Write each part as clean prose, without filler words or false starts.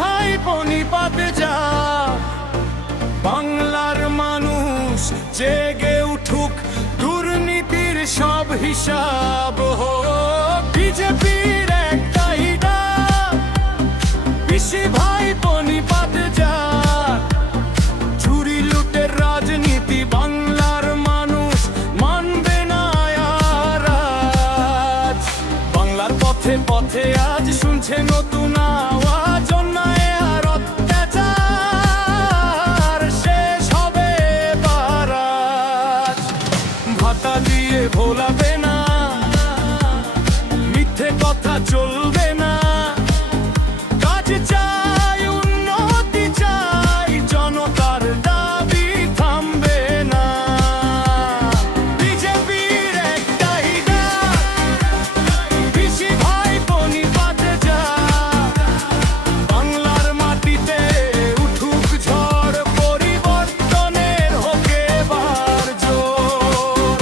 ভাই পনিপাতে যা, বাংলার মানুষ জেগে উঠুক, দুর্নীতির সব হিসাব হোক। বিজেপির একটাই ডাক, পিসি ভাই পনিপাতে যা, চুরি লুটের রাজনীতি বাংলার মানুষ মানবে না আর আজ। বাংলার পথে পথে আজ শুনছে নতুন আওয়াজ, অন্যায় আর অত্যাচার শেষ হবে এবার আজ। ভাতা দিয়ে ভোলাবে না, মিথ্যে কথা চলবে না, কাজ চাই উন্নতি চাই, জনতার দাবি থামবে না। বিজেপির একটাই ডাক, পিসি ভাই পনিপাতে যা, বাংলার মাটিতে উঠুক ঝড়, পরিবর্তনের হোক এবার জোর।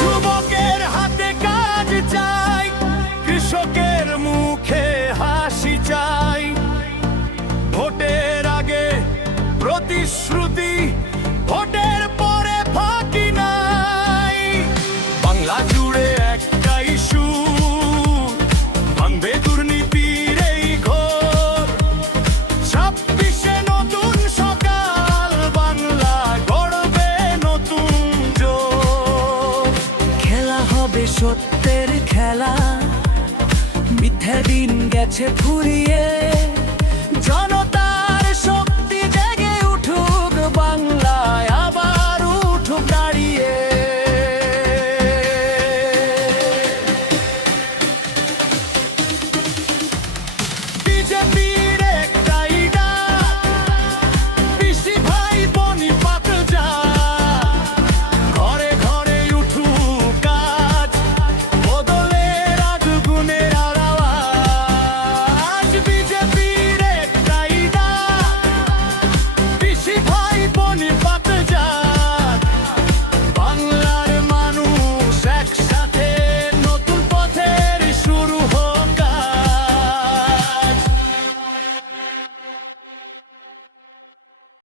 যুবকের হাতে কাজ চাই, কৃষকের মুখে হাসি চাই, ভোটের আগে প্রতিশ্রুতি, ভোটের পরে ফাঁকি নাই। বাংলা জুড়ে একটাই সুর, ভাঙবে দুর্নীতির এই ঘোর। 26-এ নতুন সকাল, বাংলা গড়বে নতুন জোর। খেলা হবে সত্যের খেলা, মিথ্যে দিন গেছে ফুরিয়ে,